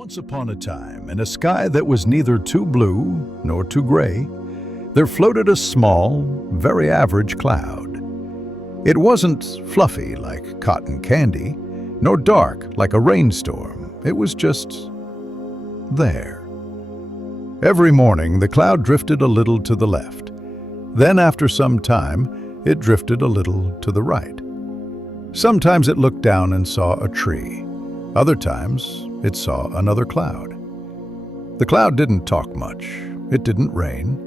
Once upon a time, in a sky that was neither too blue nor too gray, there floated a small, very average cloud. It wasn't fluffy like cotton candy, nor dark like a rainstorm. It was just there. Every morning, the cloud drifted a little to the left. Then, after some time, it drifted a little to the right. Sometimes it looked down and saw a tree. Other times, it saw another cloud. The cloud didn't talk much. It didn't rain.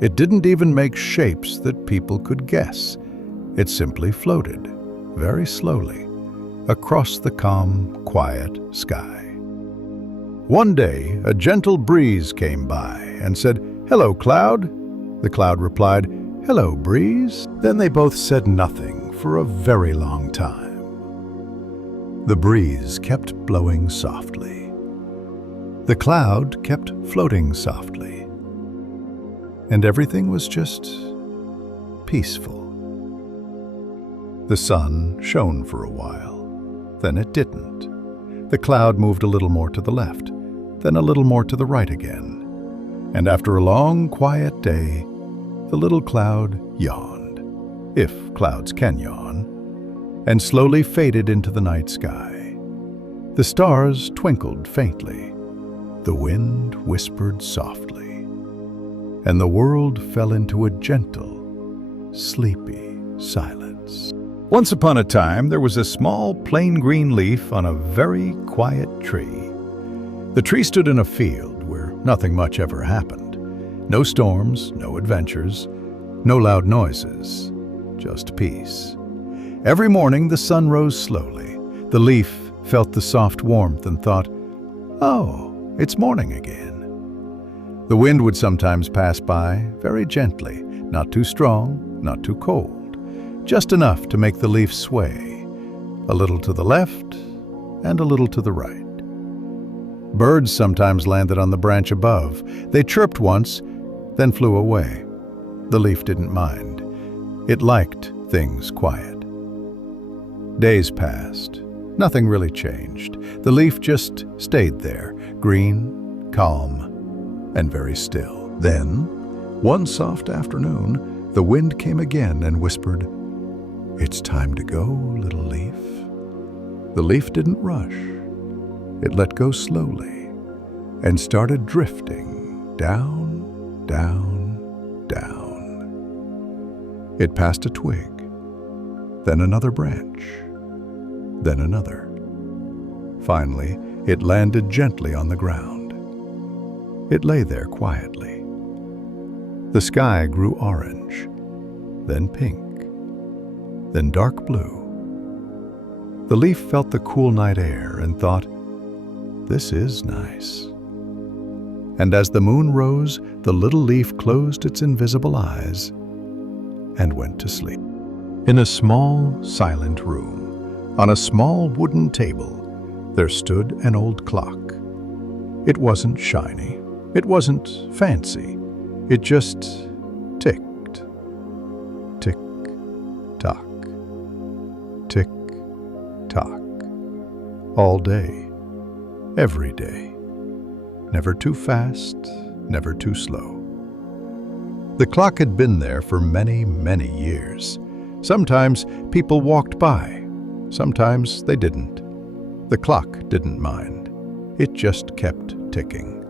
It didn't even make shapes that people could guess. It simply floated, very slowly, across the calm, quiet sky. One day, a gentle breeze came by and said, "Hello, cloud." The cloud replied, "Hello, breeze." Then they both said nothing for a very long time. The breeze kept blowing softly. The cloud kept floating softly. And everything was just peaceful. The sun shone for a while, then it didn't. The cloud moved a little more to the left, then a little more to the right again. And after a long, quiet day, the little cloud yawned, if clouds can yawn, and slowly faded into the night sky. The stars twinkled faintly. The wind whispered softly. And the world fell into a gentle, sleepy silence. Once upon a time, there was a small, plain green leaf on a very quiet tree. The tree stood in a field where nothing much ever happened. No storms, no adventures, no loud noises, just peace. Every morning, the sun rose slowly. The leaf felt the soft warmth and thought, "Oh, it's morning again." The wind would sometimes pass by, very gently, not too strong, not too cold, just enough to make the leaf sway, a little to the left and a little to the right. Birds sometimes landed on the branch above. They chirped once, then flew away. The leaf didn't mind. It liked things quiet. Days passed. Nothing really changed. The leaf just stayed there, green, calm, and very still. Then, one soft afternoon, the wind came again and whispered, "It's time to go, little leaf." The leaf didn't rush. It let go slowly and started drifting down, down, down. It passed a twig, then another branch, then another. Finally, it landed gently on the ground. It lay there quietly. The sky grew orange, then pink, then dark blue. The leaf felt the cool night air and thought, "This is nice." And as the moon rose, the little leaf closed its invisible eyes and went to sleep. In a small, silent room, on a small wooden table, there stood an old clock. It wasn't shiny. It wasn't fancy. It just ticked. Tick, tock. Tick, tock. All day. Every day. Never too fast, never too slow. The clock had been there for many, many years. Sometimes people walked by. Sometimes they didn't. The clock didn't mind. It just kept ticking.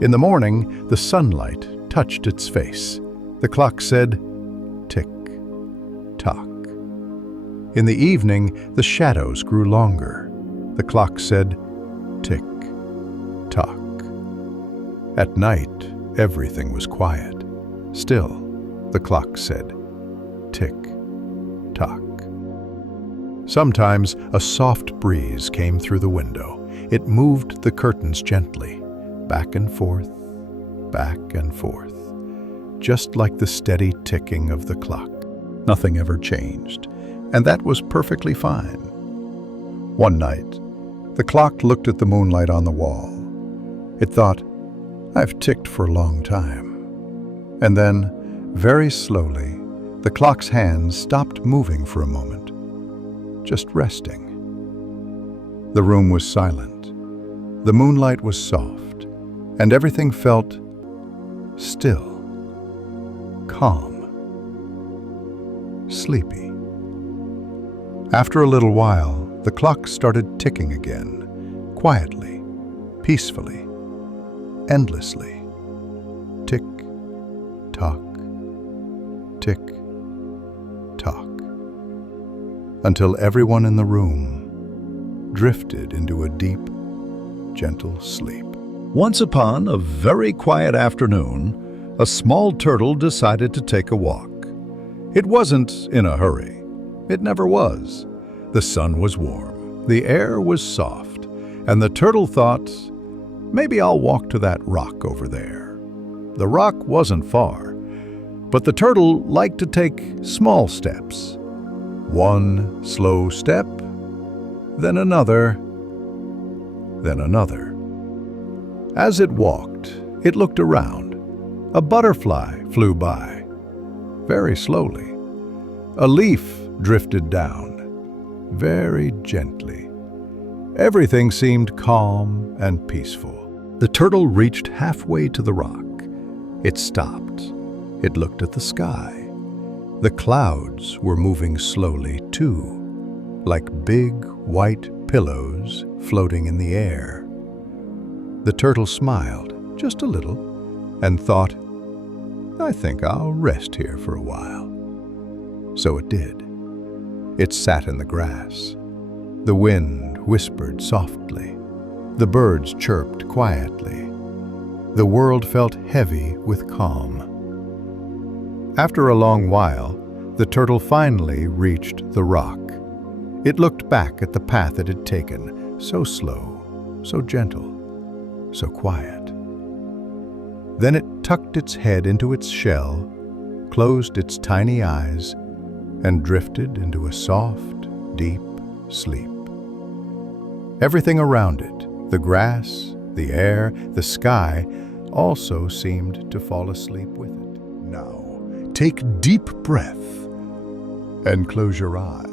In the morning, the sunlight touched its face. The clock said, "Tick, tock." In the evening, the shadows grew longer. The clock said, "Tick, tock." At night, everything was quiet. Still, the clock said, "Tick, tock." Sometimes a soft breeze came through the window. It moved the curtains gently, back and forth, just like the steady ticking of the clock. Nothing ever changed, and that was perfectly fine. One night, the clock looked at the moonlight on the wall. It thought, "I've ticked for a long time." And then, very slowly, the clock's hands stopped moving for a moment, just resting. The room was silent. The moonlight was soft, and everything felt still, calm, sleepy. After a little while, the clock started ticking again, quietly, peacefully, endlessly. Tick, tock, tick, tock, until everyone in the room drifted into a deep, gentle sleep. Once upon a very quiet afternoon, a small turtle decided to take a walk. It wasn't in a hurry. It never was. The sun was warm, the air was soft, and the turtle thought, maybe I'll walk to that rock over there. The rock wasn't far, but the turtle liked to take small steps. One slow step, then another, then another. As it walked, it looked around. A butterfly flew by, very slowly. A leaf drifted down, very gently. Everything seemed calm and peaceful. The turtle reached halfway to the rock. It stopped. It looked at the sky. The clouds were moving slowly too, like big white pillows floating in the air. The turtle smiled just a little and thought, I think I'll rest here for a while. So it did. It sat in the grass. The wind whispered softly. The birds chirped quietly. The world felt heavy with calm. After a long while, the turtle finally reached the rock. It looked back at the path it had taken, so slow, so gentle, so quiet. Then it tucked its head into its shell, closed its tiny eyes, and drifted into a soft, deep sleep. Everything around it, the grass, the air, the sky, also seemed to fall asleep with it. Now, take deep breath and close your eyes.